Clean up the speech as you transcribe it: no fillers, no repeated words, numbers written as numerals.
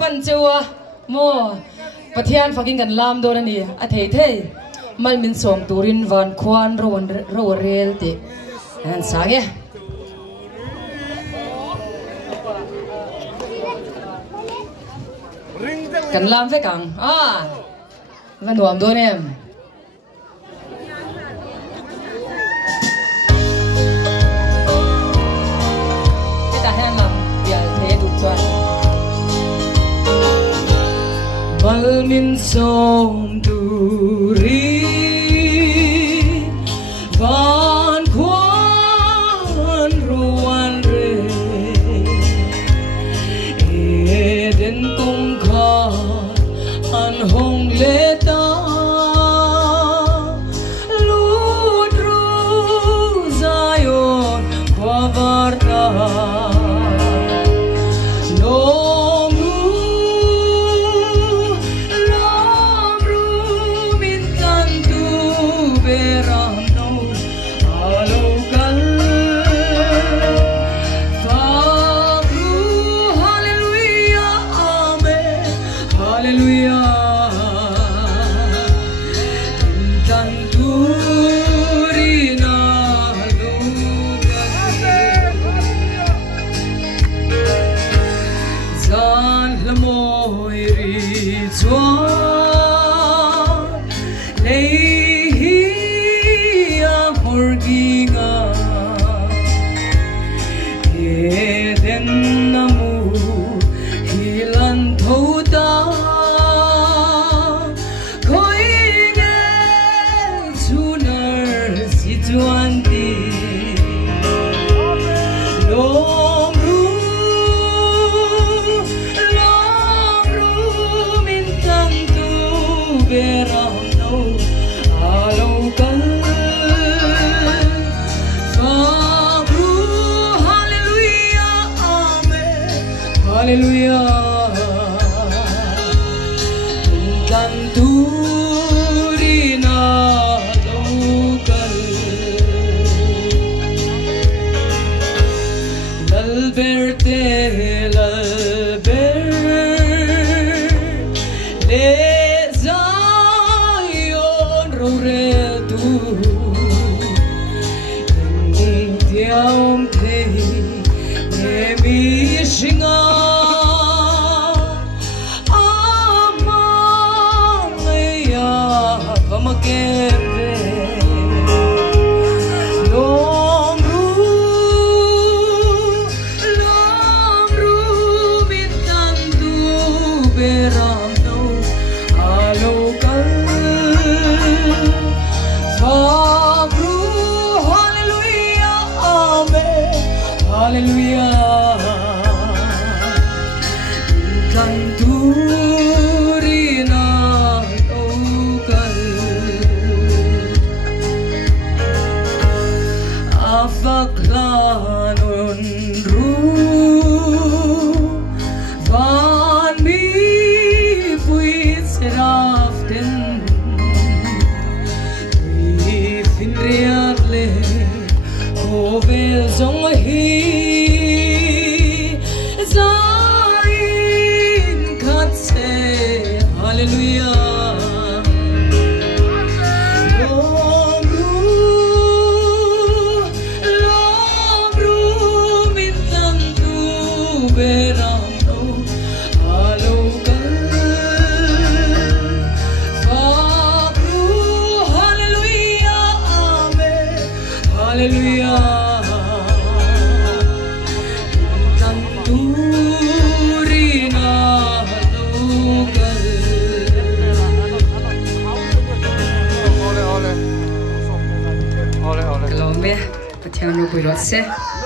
Pan chua mo pathian fucking kan lam do ni a thei thei mal min som turin van khwan ro rel ti an sange kan lam ve kang van nuam do nem kita hen lam bial the du chuan mal min som turi van khwan ruan re eden tung kha an hong le ta lut ru zayon kwa varta Colombia, facciamo qui rosse.